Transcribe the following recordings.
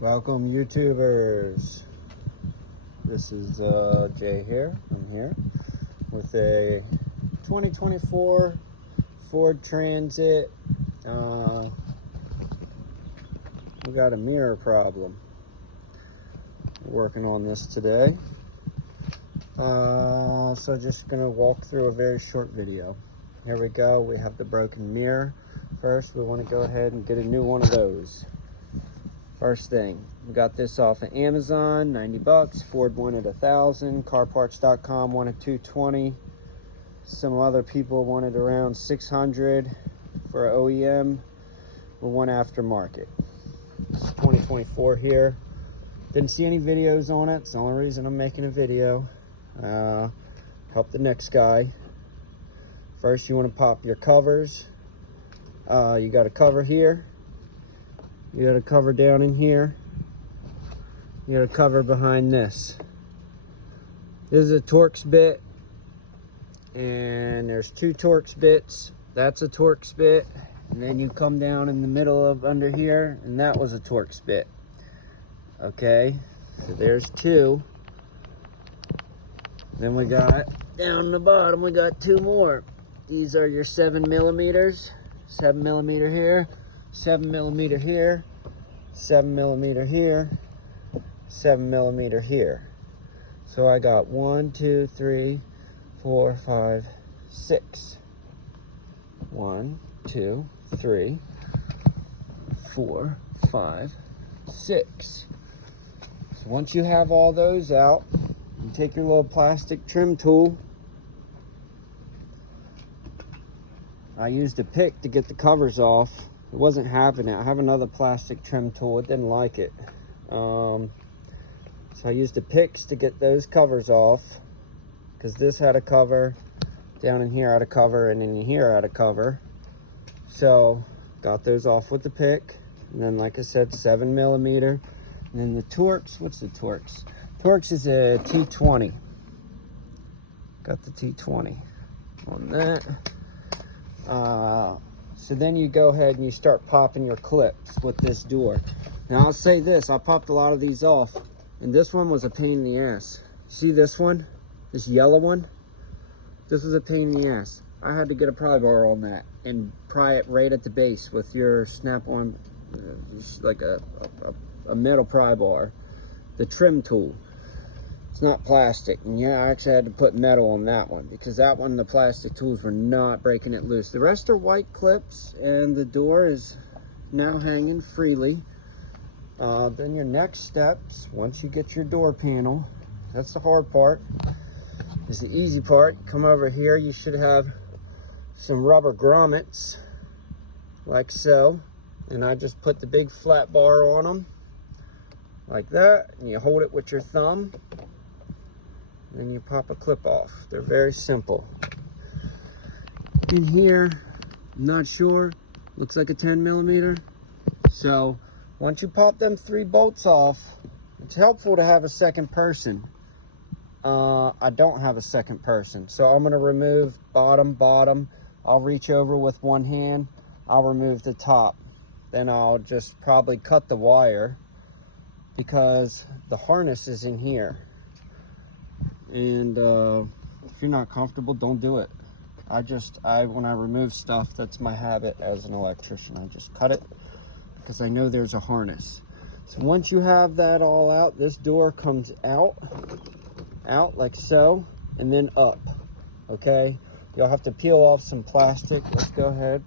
Welcome, YouTubers. This is Jay here. I'm here with a 2024 Ford Transit. We got a mirror problem. We're working on this today. So just gonna walk through a very short video. Here we go. We have the broken mirror. First, we want to go ahead and get a new one of those. First thing, we got this off of Amazon, 90 bucks. Ford wanted 1,000. Carparts.com wanted 220. Some other people wanted around 600 for OEM or one aftermarket. It's 2024 here. Didn't see any videos on it. It's the only reason I'm making a video. Help the next guy. First, you want to pop your covers. You got a cover here. You got a cover down in here. You got a cover behind this. This is a Torx bit. And there's two Torx bits. That's a Torx bit. And then you come down in the middle of under here, and that was a Torx bit. Okay, so there's two. Then we got down the bottom, we got two more. These are your 7mm. 7mm here. 7mm here, 7mm here, 7mm here. So I got 1, 2, 3, 4, 5, 6. 1, 2, 3, 4, 5, 6. So once you have all those out, you take your little plastic trim tool. I used a pick to get the covers off. It wasn't happening. I have another plastic trim tool. It didn't like it. So I used the picks to get those covers off, because this had a cover, down in here had a cover, and in here had a cover. So got those off with the pick. And then, like I said, 7mm. And then the Torx, what's the Torx? Torx is a T20. Got the T20 on that. So then you go ahead and you start popping your clips with this door. Now I'll say this, I popped a lot of these off, and this one was a pain in the ass. See this one? This yellow one? This was a pain in the ass. I had to get a pry bar on that and pry it right at the base with your snap-on, like a metal pry bar. The trim tool. It's not plastic, and yeah, I actually had to put metal on that one, because that one, the plastic tools were not breaking it loose. The rest are white clips, and the door is now hanging freely. Then your next steps, once you get your door panel, that's the hard part, is the easy part. Come over here, you should have some rubber grommets, like so, and I just put the big flat bar on them, like that, and you hold it with your thumb. Then you pop a clip off. They're very simple. In here, I'm not sure, looks like a 10mm. So once you pop them 3 bolts off, it's helpful to have a second person. I don't have a second person, so I'm going to remove bottom. I'll reach over with one hand. I'll remove the top. Then I'll just probably cut the wire, because the harness is in here. And if you're not comfortable, don't do it. When I remove stuff, that's my habit as an electrician. I just cut it, because I know there's a harness. So once you have that all out, this door comes out like so, and then up, okay? You'll have to peel off some plastic. Let's go ahead.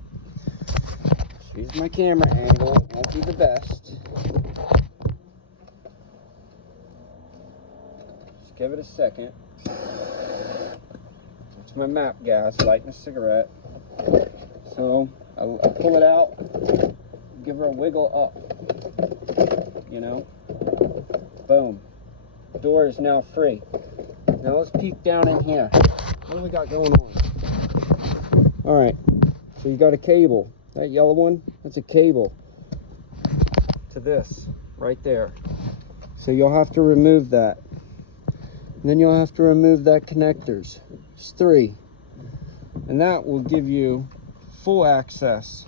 Use my camera angle. It won't be the best. Give it a second. It's my map gas, lighting a cigarette. So I'll pull it out, give her a wiggle up, you know. Boom. Door is now free. Now let's peek down in here. What do we got going on? All right, so you got a cable. That yellow one, that's a cable to this right there. So you'll have to remove that. And then you'll have to remove that connectors. It's 3. And that will give you full access.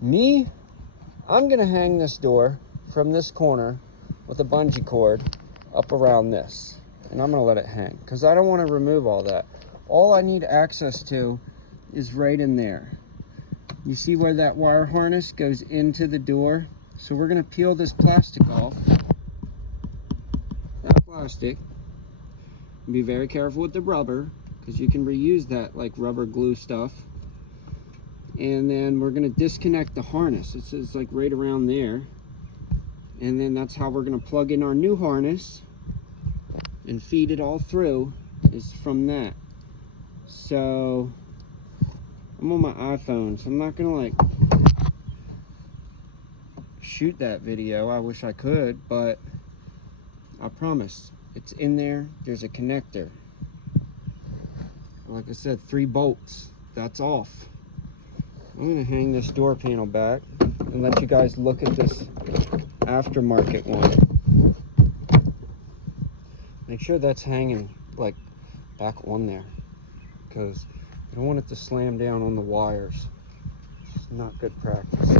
Me, I'm gonna hang this door from this corner with a bungee cord up around this. And I'm gonna let it hang because I don't want to remove all that. All I need access to is right in there. You see where that wire harness goes into the door? So we're gonna peel this plastic off. That plastic. Be very careful with the rubber because you can reuse that like rubber glue stuff. And then we're gonna disconnect the harness. It's like right around there. And then that's how we're gonna plug in our new harness and feed it all through is from that. So I'm on my iPhone, so I'm not gonna like shoot that video. I wish I could, but I promise it's in there. There's a connector. Like I said, 3 bolts. That's off. I'm gonna hang this door panel back and let you guys look at this aftermarket one. Make sure that's hanging like back on there because you don't want it to slam down on the wires. It's not good practice.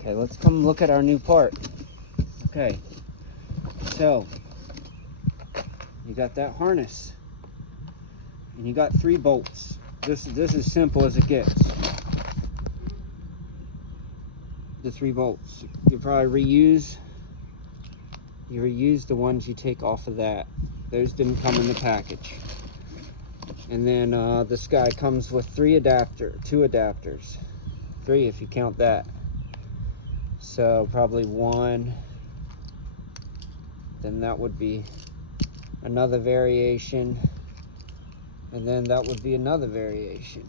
Okay, let's come look at our new part. Okay, so you got that harness and you got 3 bolts. This is simple as it gets. The 3 bolts. You probably reuse the ones you take off of that. Those didn't come in the package. And then this guy comes with 2 adapters. 3 if you count that. So probably 1. Then that would be another variation. And then that would be another variation.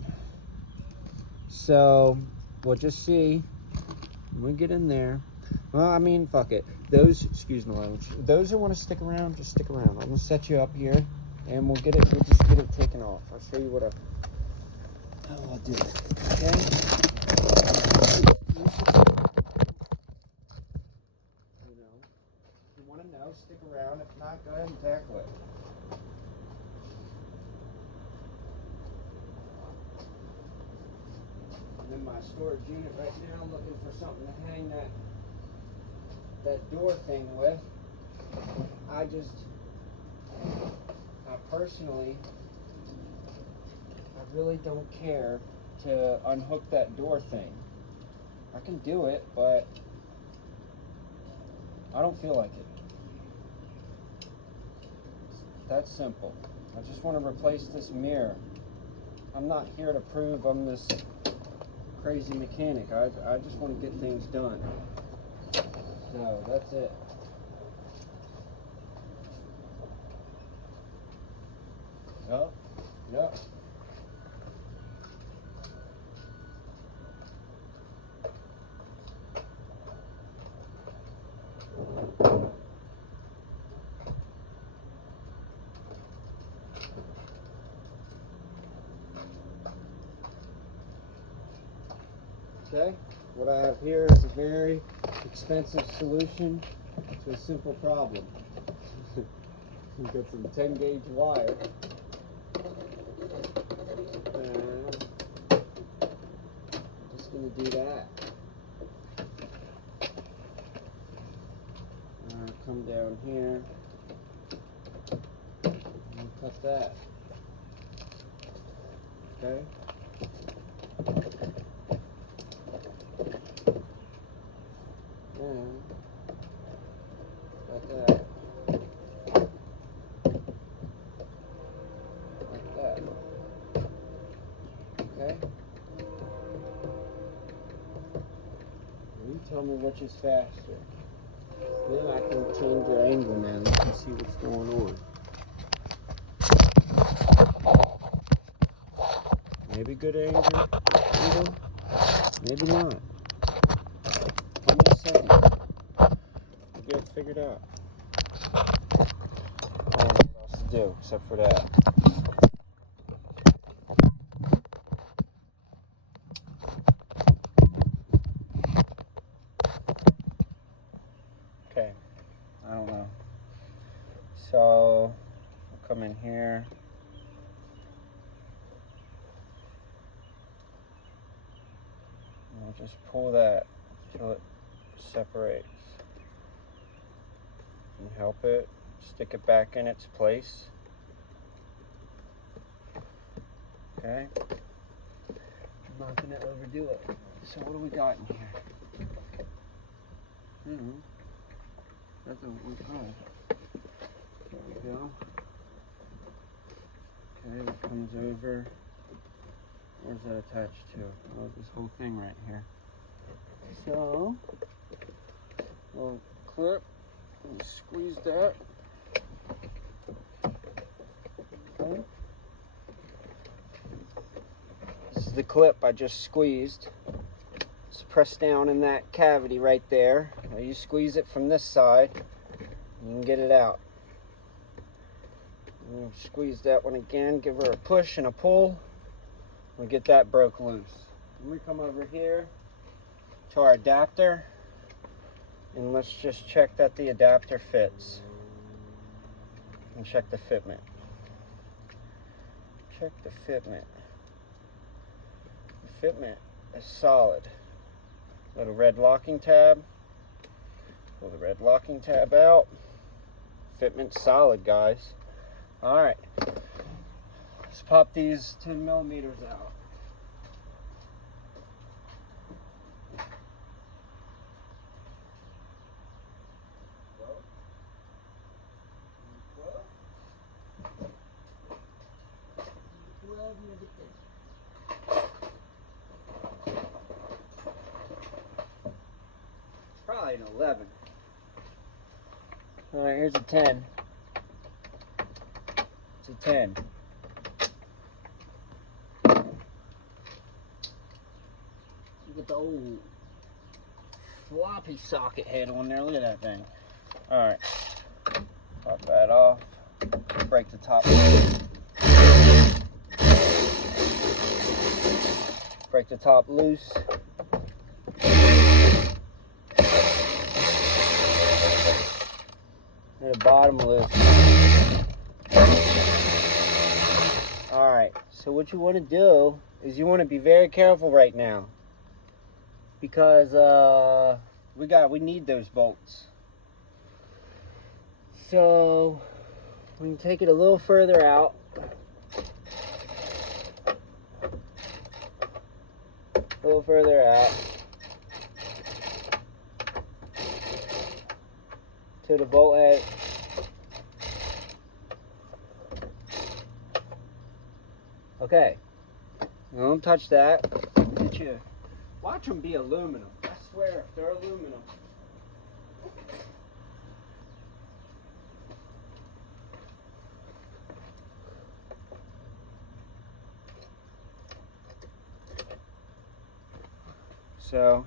So we'll just see when we get in there. Well, I mean, fuck it. Those, excuse my language, those who want to stick around, just stick around. I'm gonna set you up here and we'll just get it taken off. I'll show you how I'll do it. Okay? If you want to know, stick around. If not, go ahead and tackle it. I'm in my storage unit right now, looking for something to hang that door thing with. I personally, I really don't care to unhook that door thing. I can do it, but I don't feel like it. It's that simple. I just want to replace this mirror. I'm not here to prove I'm this crazy mechanic. I just want to get things done. So that's it. Yep. Yep. Okay, what I have here is a very expensive solution to a simple problem. You've got some 10 gauge wire. And I'm just going to do that. Come down here and cut that. Okay? And like that. Like that. Okay? You tell me which is faster. Then I can change your angle now. You can see what's going on. Maybe good angle, maybe not. Give me a second. We'll get it figured out. I don't know what else to do except for that. Okay, I don't know. So, we'll come in here. And we'll just pull that until it separates. and help it stick it back in its place. Okay. I'm not gonna overdo it. So what do we got in here? Doesn't look good. There we go. Okay, that comes over. Where's that attached to? Oh, this whole thing right here. So, we'll clip and squeeze that. Okay. This is the clip I just squeezed. Just press down in that cavity right there. Now you squeeze it from this side, and you can get it out. And squeeze that one again, give her a push and a pull. We'll get that broke loose. Then we come over here to our adapter, and let's just check that the adapter fits. And check the fitment. Check the fitment. The fitment is solid. Little red locking tab. Pull the red locking tab out. Fitment's solid, guys. Alright. Let's pop these 10 millimeters out. Probably an 11. All right, here's a 10. It's a 10. Look at the old floppy socket head on there. Look at that thing. All right, pop that off. Break the top. Break the top loose. And the bottom loose. Alright, so what you want to do is you want to be very careful right now. Because we need those bolts. So we can take it a little further out. A little further out. To the bolt head. Okay. Don't touch that. Get you. Watch them be aluminum. I swear, if they're aluminum. So,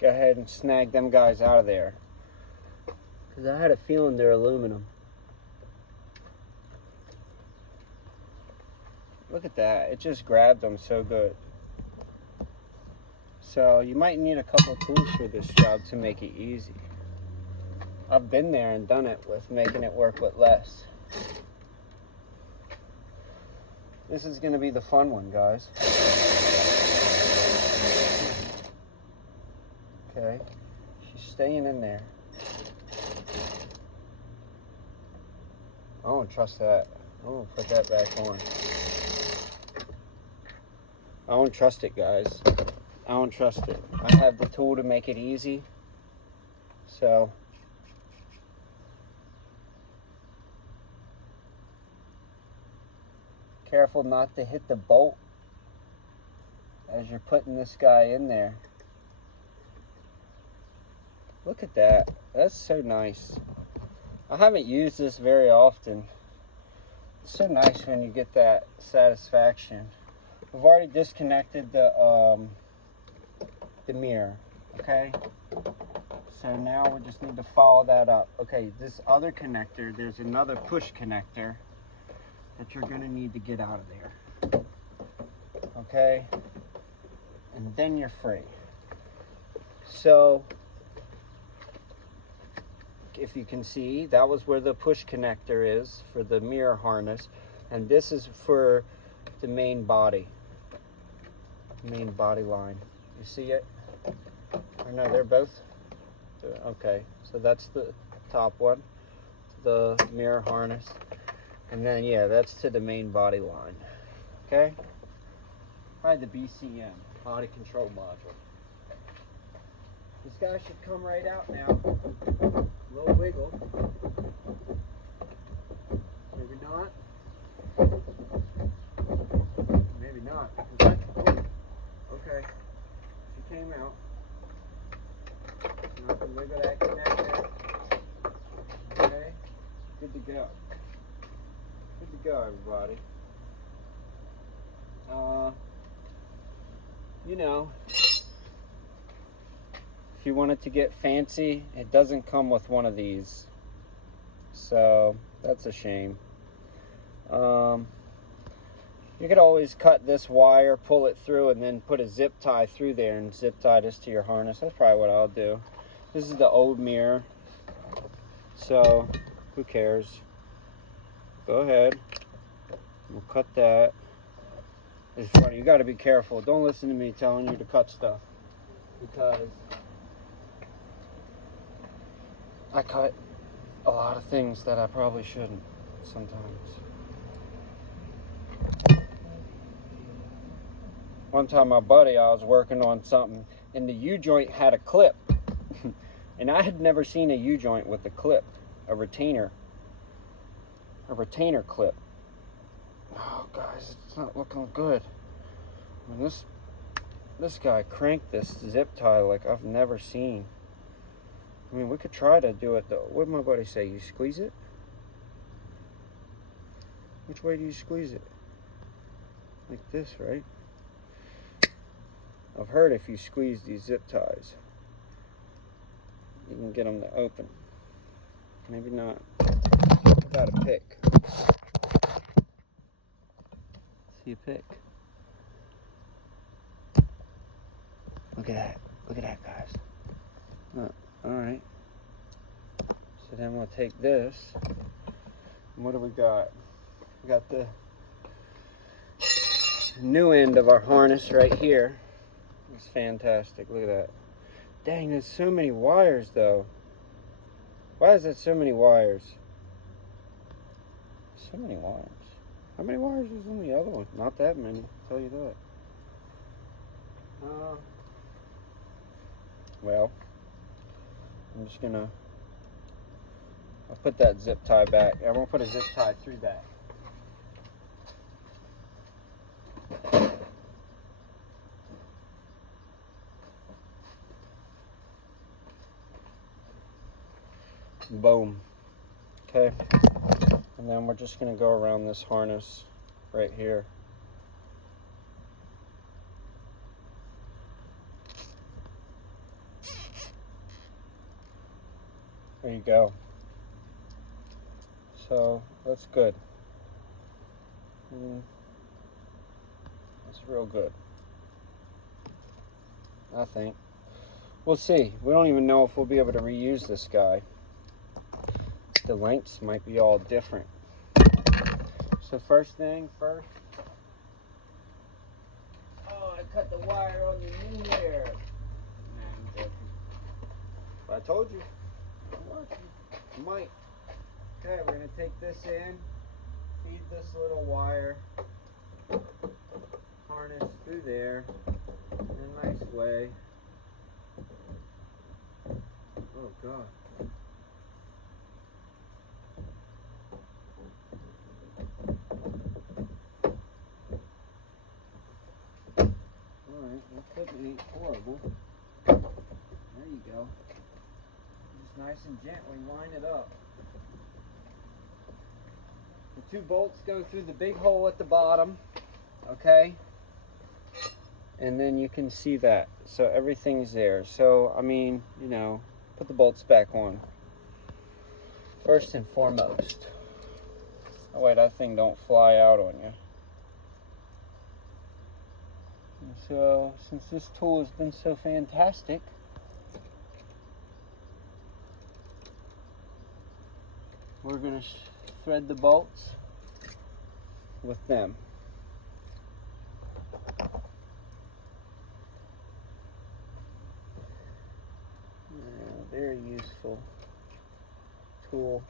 go ahead and snag them guys out of there. Because I had a feeling they're aluminum. Look at that. It just grabbed them so good. So you might need a couple tools for this job to make it easy. I've been there and done it with making it work with less. This is going to be the fun one, guys. Okay. She's staying in there. I don't trust that. I'm gonna put that back on. I don't trust it, guys. I don't trust it. I have the tool to make it easy. So careful not to hit the bolt as you're putting this guy in there. Look at that. That's so nice. I haven't used this very often. It's so nice when you get that satisfaction. We've already disconnected the mirror, okay? So now we just need to follow that up. Okay, this other connector, there's another push connector that you're gonna need to get out of there. Okay? And then you're free. So, if you can see, that was where the push connector is for the mirror harness, and this is for the main body line. You see it? Or no, they're both. Okay, so that's the top one. the mirror harness. And then, yeah, that's to the main body line. Okay? Probably the BCM, body control module. This guy should come right out now. A little wiggle. Maybe not. Maybe not. Okay. She came out. Now I can wiggle that connector. Okay. Good to go. Good to go, everybody. You know, if you wanted to get fancy, it doesn't come with one of these. So, that's a shame. You could always cut this wire, pull it through, and then put a zip tie through there and zip tie this to your harness. That's probably what I'll do. This is the old mirror. So, who cares? Go ahead. We'll cut that. It's funny, you gotta be careful. Don't listen to me telling you to cut stuff, because I cut a lot of things that I probably shouldn't sometimes. One time my buddy, I was working on something and the U-joint had a clip. And I had never seen a U-joint with a clip, a retainer clip. Oh guys, it's not looking good. I mean, this guy cranked this zip tie like I've never seen. I mean, we could try to do it though. What did my buddy say? You squeeze it? Which way do you squeeze it? Like this, right? I've heard if you squeeze these zip ties, you can get them to open. Maybe not. I got a pick. See a pick. Look at that. Look at that, guys. Oh, alright. So then we'll take this. And what do we got? We got the new end of our harness right here. It's fantastic. Look at that. Dang, there's so many wires though. Why is that so many wires? So many wires. How many wires is on the other one? Not that many, I'll tell you that. Well, I'm just gonna, I'll put that zip tie back. I won't put a zip tie through that. Boom. Okay. And then we're just gonna go around this harness right here. There you go. So that's good. That's real good, I think. We'll see. We don't even know if we'll be able to reuse this guy. The lengths might be all different. So first thing first. Oh, I cut the wire on the new here. Nah, I'm joking. But I told you. You might. Okay, we're gonna take this in, feed this little wire harness through there in a nice way. Oh God. Alright, that fitting ain't horrible. There you go. Just nice and gently line it up. The two bolts go through the big hole at the bottom, okay? And then you can see that. So everything's there. So, I mean, you know, put the bolts back on. First and foremost. That way that thing don't fly out on you. And so, since this tool has been so fantastic, we're going to thread the bolts with them. Very useful tool.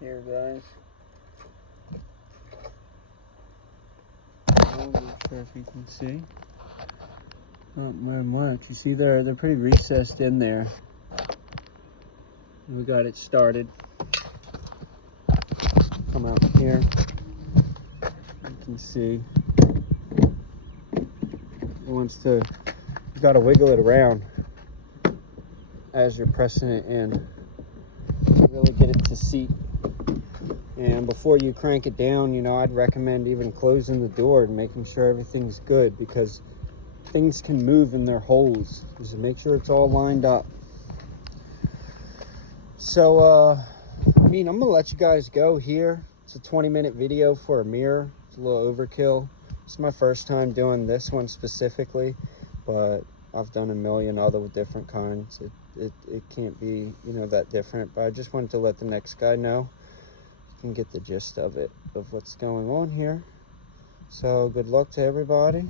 here, guys. I'm not sure if you can see. Not very much. You see, they're pretty recessed in there. We got it started. Come out here. You can see. It wants to. You got to wiggle it around as you're pressing it in to really get it to seat. And before you crank it down, you know, I'd recommend even closing the door and making sure everything's good, because things can move in their holes. Just make sure it's all lined up. So, I mean, I'm gonna let you guys go here. It's a 20-minute video for a mirror. It's a little overkill. It's my first time doing this one specifically, but I've done a million other with different kinds. It can't be, you know, that different, but I just wanted to let the next guy know. You can get the gist of it, of what's going on here. So good luck to everybody.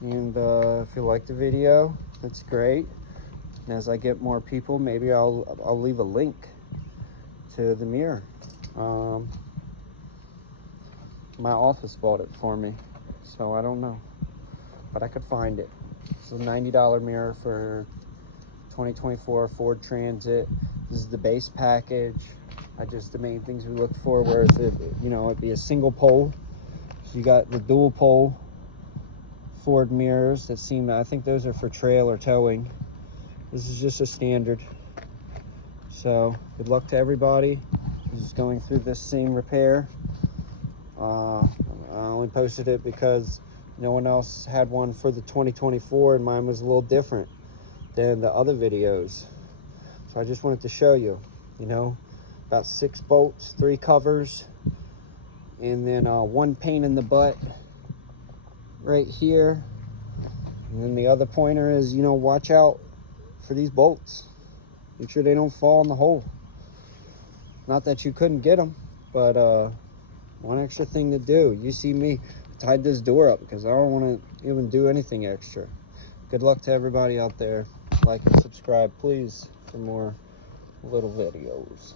And if you like the video, that's great. And as I get more people, maybe I'll leave a link to the mirror. My office bought it for me, so I don't know, but I could find it. It's a $90 mirror for 2024 Ford Transit. This is the base package. The main things we look for, where it'd be a single pole. So you got the dual pole Ford mirrors that I think those are for trail or towing. This is just a standard. So good luck to everybody who's going through this same repair. I only posted it because no one else had one for the 2024, and mine was a little different than the other videos. So I just wanted to show you, you know, about 6 bolts, 3 covers, and then 1 pain in the butt right here. And then the other pointer is, you know, watch out for these bolts. Make sure they don't fall in the hole. Not that you couldn't get them, but one extra thing to do. You see me tied this door up because I don't want to even do anything extra. Good luck to everybody out there. Like and subscribe, please, for more little videos.